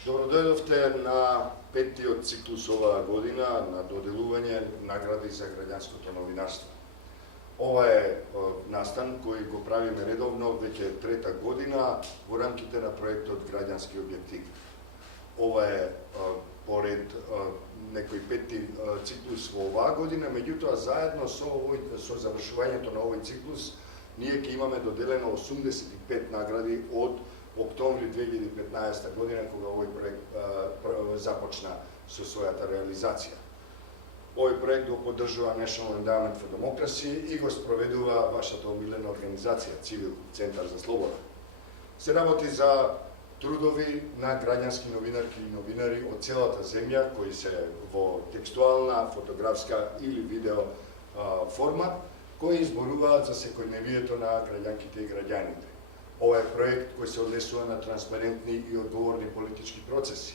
Добродојдовте на петтиот циклус оваа година на доделување награди за граѓанското новинарство. Ова е настан кој го правиме редовно веќе трета година во рамките на проектот Граѓански објектив. Ова е поред некој петти циклус во оваа година, меѓутоа заедно со завршувањето на овој циклус ние ќе имаме доделено 85 награди од октомври 2015 година, кога овој проект започна со својата реализација. Овој проект го поддржува National Endowment for Democracy и го спроведува вашата омилена организација, Цивил Центар за слобода. Се работи за трудови на граѓански новинарки и новинари од целата земја, кои се во текстуална, фотографска или видео формат, кои изборуваат за секојдневието на граѓанките и граѓаните. Ова е проект кој се однесува на транспарентни и одговорни политички процеси.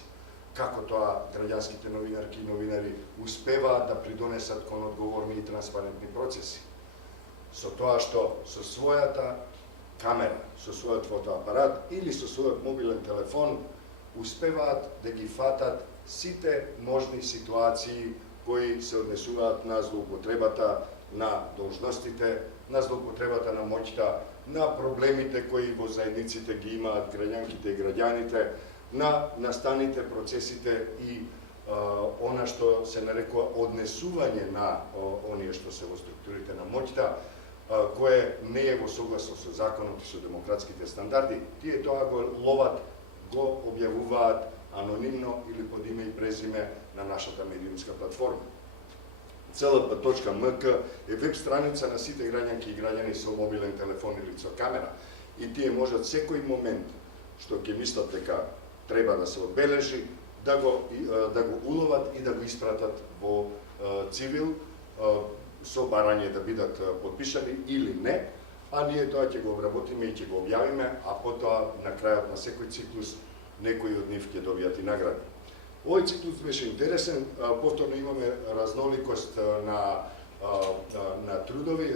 Како тоа граѓанските новинарки и новинари успеваат да придонесат кон одговорни и транспарентни процеси? Со тоа што со својата камера, со својот фотоапарат или со својот мобилен телефон успеваат да ги фатат сите можни ситуации кои се однесуваат на злоупотребата на должностите, на злоупотребата на моќта, на проблемите кои во заедниците ги имаат граѓанките и граѓаните, на настаните процесите и она што се нарекува однесување на оние што се во структурите на моќта, кое не е во согласно со законот и со демократските стандарди. Тие тоа го ловат, го објавуваат анонимно или под име и презиме на нашата медиумска платформа. CLP.mk е веб страница на сите граѓанки и граѓани со мобилен телефон или со камера и тие можат секој момент што ќе мислат дека треба да се одбележи, да го уловат и да го испратат во Цивил со барање да бидат подпишани или не, а ние тоа ќе го обработиме и ќе го објавиме, а потоа на крајот на секој циклус некои од нив ќе добијат и награди. Овој циклус беше интересен, повторно имаме разноликост на трудови,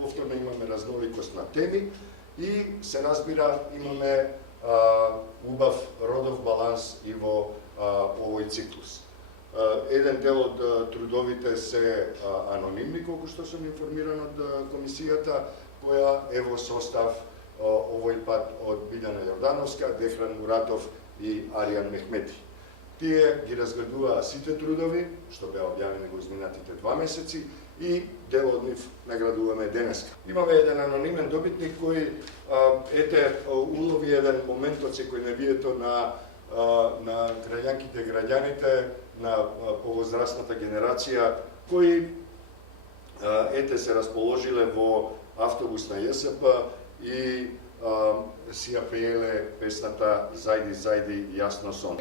повторно имаме разноликост на теми и се разбира имаме убав родов баланс и во овој циклус. Еден дел од трудовите се анонимни, колку што сум информиран од комисијата, која е во состав овој пат од Билјана Јордановска, Дехран Муратов и Аријан Мехмети. Тие ги разгледуваа сите трудови, што беа објавени во изминатите 2 месеци, и дел од нив наградуваме денеска. Имаме еден анонимен добитник кој улови еден момент од секојдневието на граѓанките и граѓаните, на повозрастната генерација, кои се расположиле во автобус на ЈСП и си ја пееле песната Зајди, зајди, јасно сон.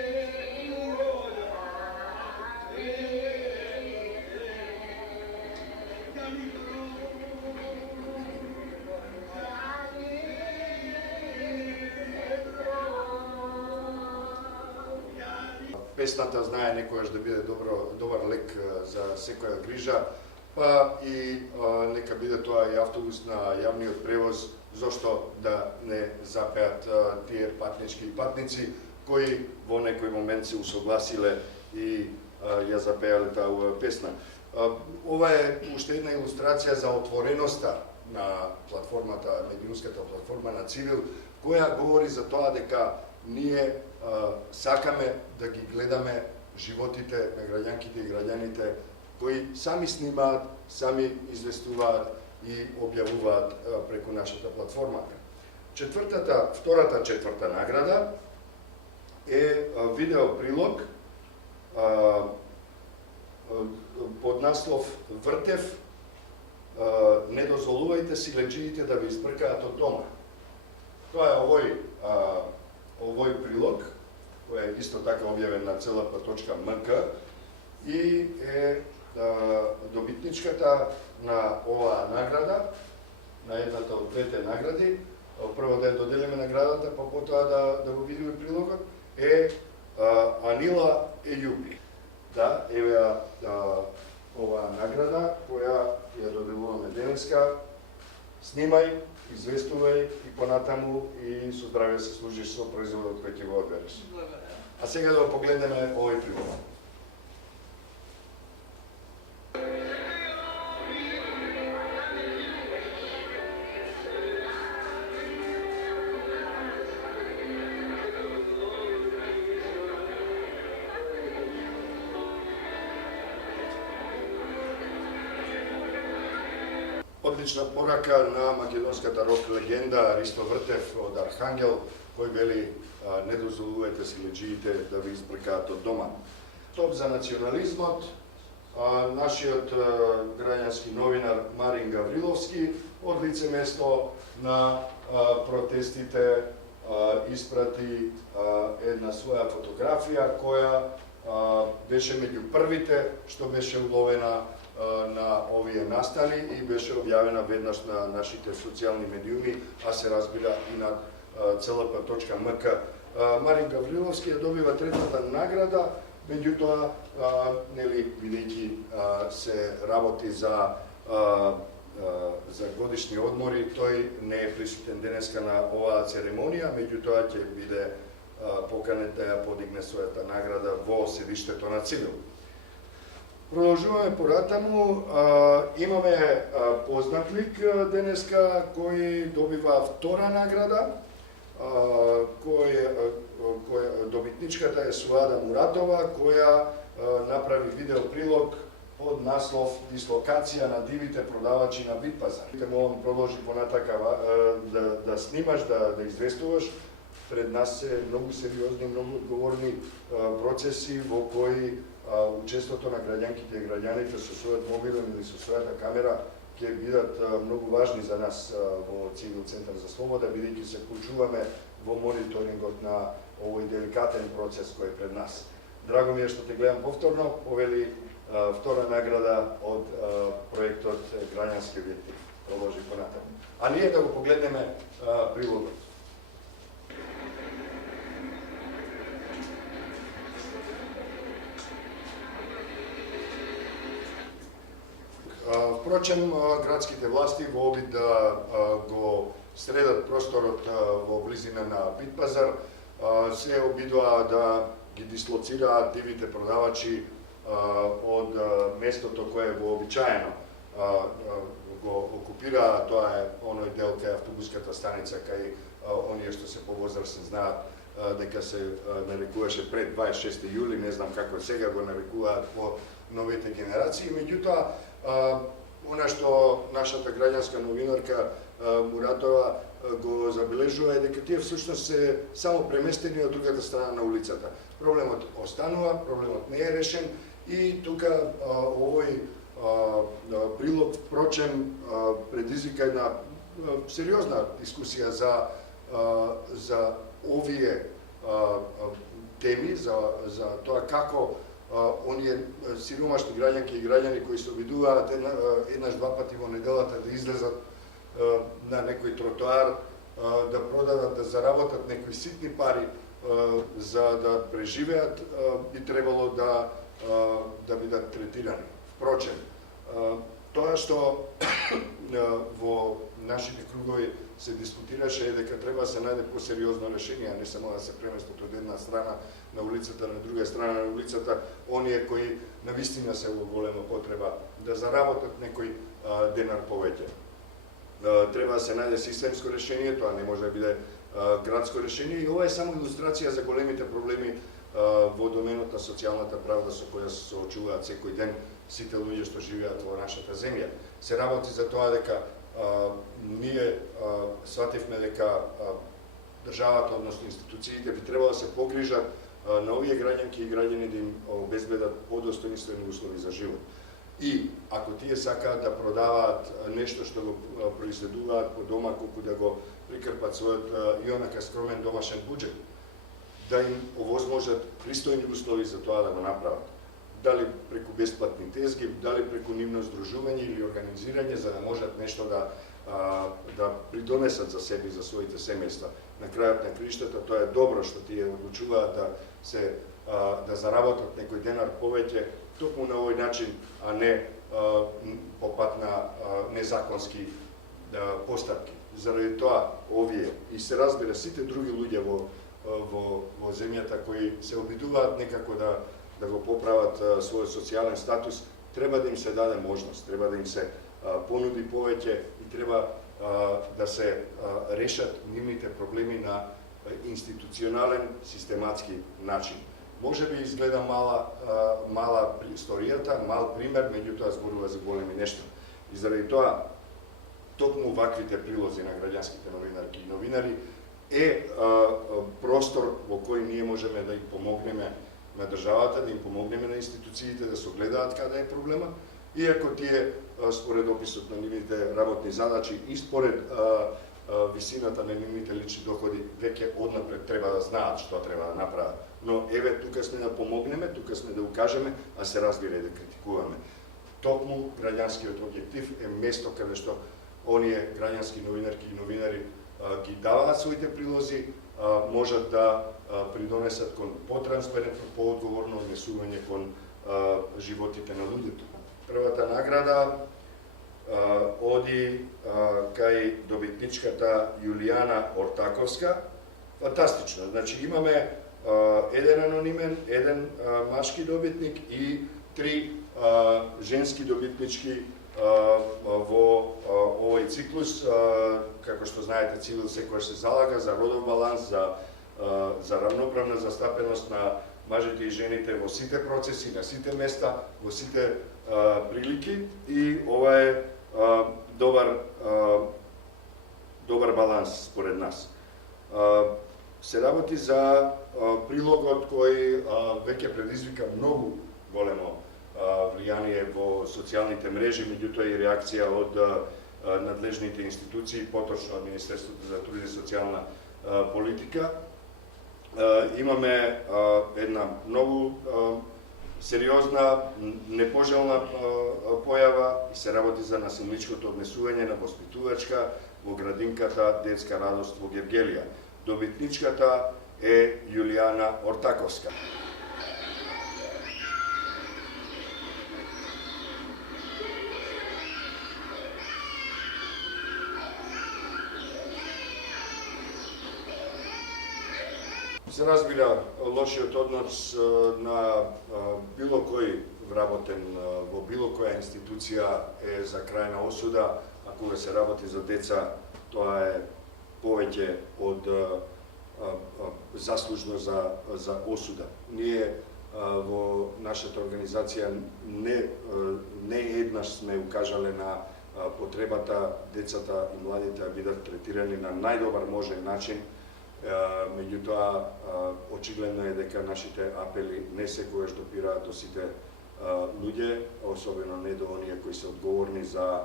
Песната знае некојаш да биде добар лек за секоја грижа, па и нека биде тоа и автобус на јавниот превоз, зошто да не запеат тие патнички и патници кои во некој момент се усогласиле и ја запеале таа песна. Ова е уште една илустрација за отвореноста на платформата, медиумската платформа на Цивил, која говори за тоа дека ние сакаме да ги гледаме животите на граѓанките и граѓаните кои сами снимаат, сами известуваат и објавуваат преку нашата платформа. Втората четврта награда е видео прилог под наслов Вртев, не дозволувајте силеџиите да ви избркаат од дома. Тоа е овој прилог, кој е исто така објавен на CLP.mk и е добитничката на оваа награда, на едната од двете награди. Прво да ја доделиме наградата, па потоа да го видиме прилогот, е Анила Ејупи. Да, еве оваа награда која ја доделуваме денеска. Снимај, известувај и понатаму и со здравје се служиш со производот кој ќе го одбереш. А сега да погледнеме овој прилог. Одлична порака на македонската рок легенда Ристо Вртев од Архангел, кој вели не дозволувајте силеџиите да ви избркаат од дома. Топ за национализмот, нашиот граѓански новинар Марин Гавриловски од лице место на протестите испрати една своја фотографија која беше меѓу првите што беше уловена на овие настани и беше објавена веднаш на нашите социјални медиуми, а се разбира и на CLP.mk. Марин Гавриловски ја добива третата награда, меѓутоа, бидејќи се работи за годишни одмори, тој не е присутен денеска на оваа церемонија, меѓутоа ќе биде поканет да ја подигне својата награда во седиштето на Цивил. Продолжуваме поратаму, имаме познат лик денеска кој добива втора награда, добитничката е Суада Муратова, која направи видео прилог под наслов "Дислокација на дивите продавачи на Битпазар". Те молам продолжи понатака да снимаш, да известуваш. Пред нас се многу сериозни, многу одговорни процеси во кои учеството на граѓанките и граѓаните со својот мобилен или со својата камера ќе бидат многу важни за нас во Цивил Центар за слобода, бидејќи се вклучуваме во мониторингот на овој деликатен процес кој е пред нас. Драго ми е што те гледам повторно, повели втора награда од проектот Граѓански објектив. Продолжи понатаму. А ние да го погледнеме прилогот. Впрочем, градските власти во обид да го средат просторот во близина на Битпазар, се обидуваа да ги дислоцираат дивите продавачи од местото кое е вообичаено. Го окупираа, тоа е оној дел кај автобуската станица, кај оние што се повозрасни знаат дека се нарекуваше пред 26 јули, не знам како сега го нарекуваат по новите генерации, меѓутоа она што нашата граѓанска новинарка Муратова го забележува е дека тие всушност се само преместени од другата страна на улицата. Проблемот останува, проблемот не е решен и тука овој прилог, впрочем, предизвика една сериозна дискусија за овие теми, за тоа како оние сиромашни граѓанки и граѓани кои се обидуваат еднаш-два пати во неделата да излезат на некој тротоар, да продадат, да заработат некои ситни пари за да преживеат, би требало да бидат третирани. Впрочем, тоа што во нашите кругови се дискутираше е дека треба да се најде посериозно решение, а не само да се преместат од една страна на улицата на друга страна на улицата оние кои навистина се во голема потреба да заработат некој денар повеќе. Треба да се најде системско решение, тоа не може да биде градско решение и ова е само илустрација за големите проблеми во доменот на социјалната правда со која се соочуваат секој ден сите луѓе што живеат во нашата земја. Се работи за тоа дека ние свативме дека државата, односно институциите, би требало да се погрижат на овие граѓанки и граѓани да им обезбедат подостојствени услови за живот. И ако тие сакаат да продаваат нешто што го произведуваат по дома, колку да го прикрпат својот и онака скромен домашен буџет, да им овозможат пристојни услови за тоа да го направат. Дали преку бесплатни тезги, дали преку нивно здружување или организирање, за да можат нешто да придонесат за себе и за своите семејства. На крајот на криштата тоа е добро што тие одлучуваат да заработат некој денар повеќе токму на овој начин, а не по пат на незаконски постапки. заради тоа овие и се разбира сите други луѓе во земјата кои се обидуваат некако да го поправат својот социјален статус, треба да им се даде можност, треба да им се понуди повеќе и треба да се решат нивните проблеми на институционален, систематски начин. Може би изгледа мала историјата, мал пример, меѓутоа зборува за големи нешта. И заради тоа, токму ваквите прилози на граѓанските новинарки и новинари е простор во кој ние можеме да им помогнеме на државата, да им помогнеме на институциите да се огледаат каде е проблема, иако тие според описот на нивните работни задачи и според висината на нивните лични доходи веќе однапред треба да знаат што треба да направат. Но еве тука сме да помогнеме, тука сме да укажеме, а се разбира и да критикуваме. Токму граѓанскиот објектив е место каде што оние граѓански новинарки и новинари ги даваат своите прилози, можат да придонесат кон потранспарентно, поодговорно однесување кон животите на луѓето. Првата награда оди кај добитничката Јулијана Ортаковска. Фантастично. Значи имаме еден анонимен, еден машки добитник и 3 женски добитнички во овој циклус. Како што знаете, Цивил секојаш се залага за родов баланс, за равноправна застапеност на мажите и жените во сите процеси, на сите места, во сите прилики, и ова е добар баланс според нас. Се работи за прилогот кој веќе предизвика многу големо влијание во социјалните мрежи, меѓутоа и реакција од надлежните институции, поточно од Министерството за труд и социјална политика. Имаме една многу сериозна, непожелна појава и се работи за насилничкото однесување на воспитувачка во градинката Детска радост во Гергелија. Добитничката е Јулијана Ортаковска. Се разбира, лошиот однос на било кој вработен во било која институција е за крајна осуда, а кога се работи за деца, тоа е повеќе од заслужно за осуда. Ние во нашата организација не еднаш сме укажале на потребата децата и младите да бидат третирани на најдобар можен начин. Меѓутоа, очигледно е дека нашите апели не секогаш допираат до сите луѓе, особено не до оние кои се одговорни за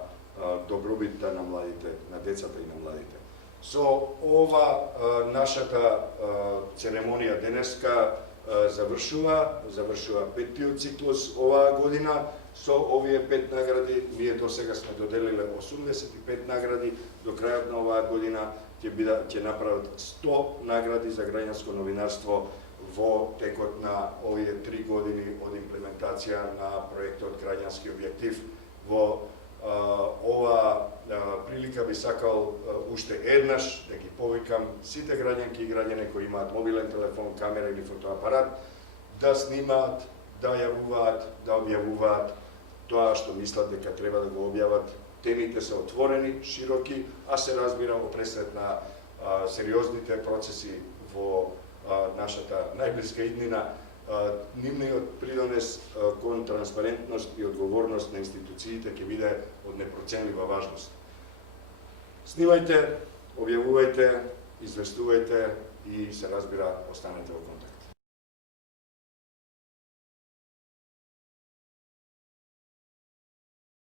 добробитта на младите, на децата и на младите. Со ова нашата церемонија денеска завршува 5-тиот циклус оваа година. Со овие 5 награди, ние досега сме доделиле 85 награди, до крајот на оваа година ќе направат 100 награди за граѓанско новинарство во текот на овие 3 години од имплементација на проектот Граѓански објектив. Во ова прилика би сакал уште еднаш да ги повикам сите граѓанки и граѓани кои имаат мобилен телефон, камера или фотоапарат да снимаат, да јавуваат, да објавуваат тоа што мислат дека треба да го објават. Темите се отворени, широки, а се разбира опресред на сериозните процеси во нашата најблиска иднина, нивниот придонес кон транспарентност и одговорност на институциите ќе биде од непроценлива важност. Снимајте, објавувајте, известувајте и се разбира, останете во контакт.